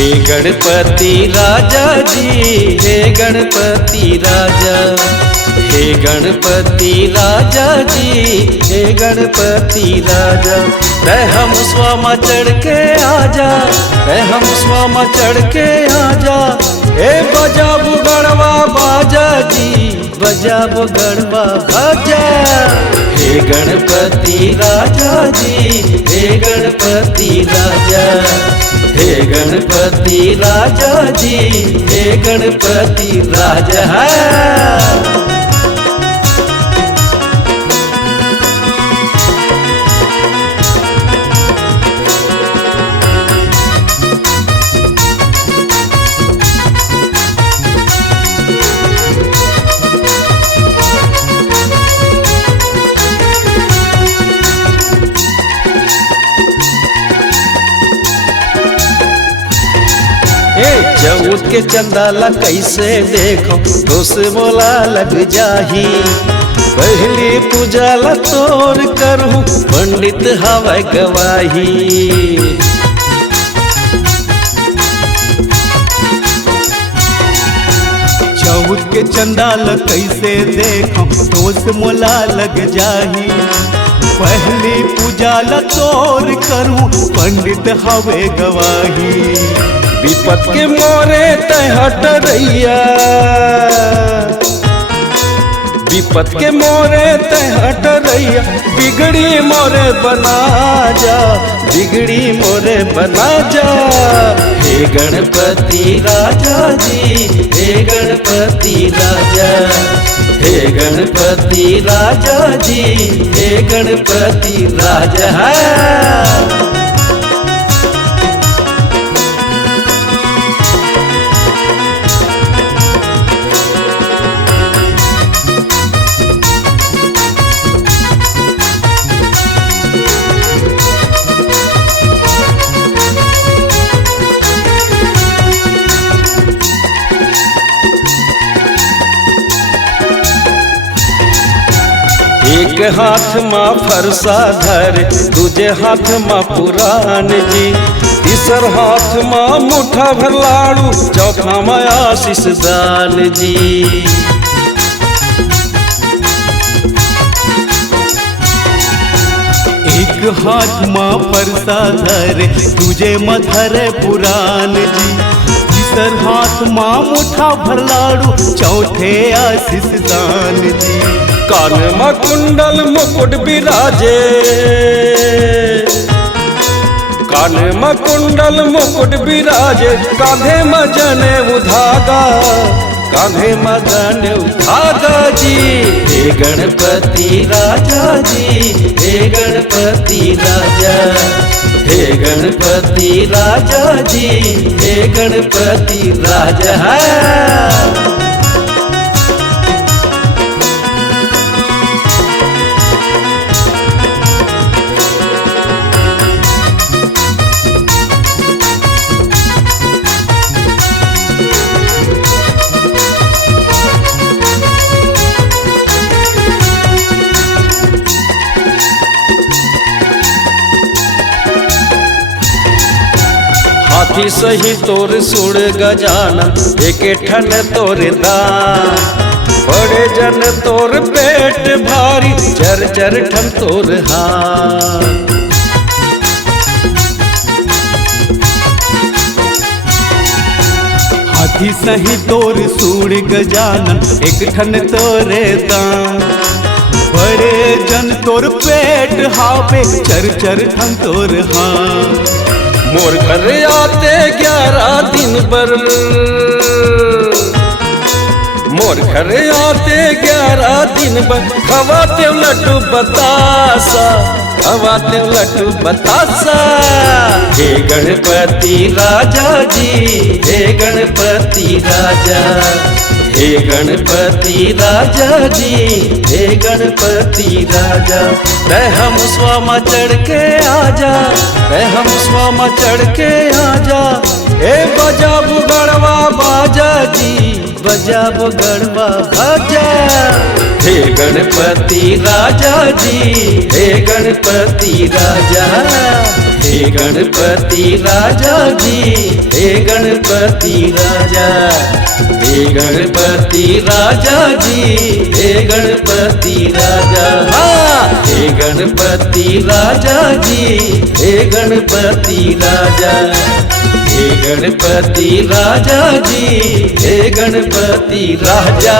हे गणपति राजा जी, हे गणपति राजा, हे गणपति राजा जी, हे गणपति राजा। हम स्वामा चढ़ के आजा, हम स्वामा चढ़ के आजा, हे बजा बुगड़वा बाजा जी, बजा बुगड़वा बाजा। हे गणपति राजा जी, हे गणपति राजा, हे गणपति राजा जी, हे गणपति राजा। चौथ के चंदाला कैसे देखो दोष मोला लग जाही, पहली पूजा ला तोर करूँ पंडित हवै गवाही। चौथ के चंदाला कैसे देखो दोष मोला लग जाही, पहली पूजा ला तोर करूँ पंडित हवै गवाही। विपत के मोरे तहट रैया, विपत के मोरे तहट रैया, बिगड़ी मोरे बना जा, बिगड़ी मोरे बना जा। हे गणपति राजा जी, हे गणपति राजा, हे गणपति राजा जी, हे गणपति राजा। एक हाथ माँ फरसा धर, दूजे हाथ माँ पुराण जी, तीसर हाथ माँ मुठा भर लाड़ू, चौथा माँ आशीष दान जी। एक हाथ माँ फरसा धर, दूजे मधर पुराण जी, तीसर हाथ माँ मुठा भर लाड़ू, चौथे आशीष दान जी। कान में कुंडल मुकुट विराजे, कान में कुंडल मुकुट विराजे, कांधे में जनेऊ धागा, कांधे में जनेऊ धागा जी। हे गणपति राजा जी, हे गणपति राजा, हे गणपति राजा जी, हे गणपति राजा। हाथी सही तोर सुड़ गजानन, एक ठन तोर दान, बड़े जन तोर पेट भारी, चर चर ठन तोर हाथ। हाथी सही तोर सूड़ गजानन, एक ठन तोरे दान, बड़े जन तोर पेट हावे, चर चर ठन तोर हाथ। मोर घर आते 11 दिन पर, मोर घर आते 11 दिन पर, खवाते लड्डू बतासा, खवाते लड्डू बतासा। हे गणपति राजा जी, हे गणपति राजा, हे गणपति राजा जी, हे गणपति राजा। हम स्वामा चढ़ के आजा, हम स्वामा चढ़ के आजा, ए बजा बुगड़वा बाजा जी, बजा बुगड़वा बाजा। हे गणपति राजा जी, हे गणपति राजा, हे गणपति राजा जी, हे गणपति राजा, हे गणपति राजा जी, हे गणपति राजा, हाँ हे गणपति राजा जी, हे गणपति राजा, हे गणपति राजा जी, हे गणपति राजा।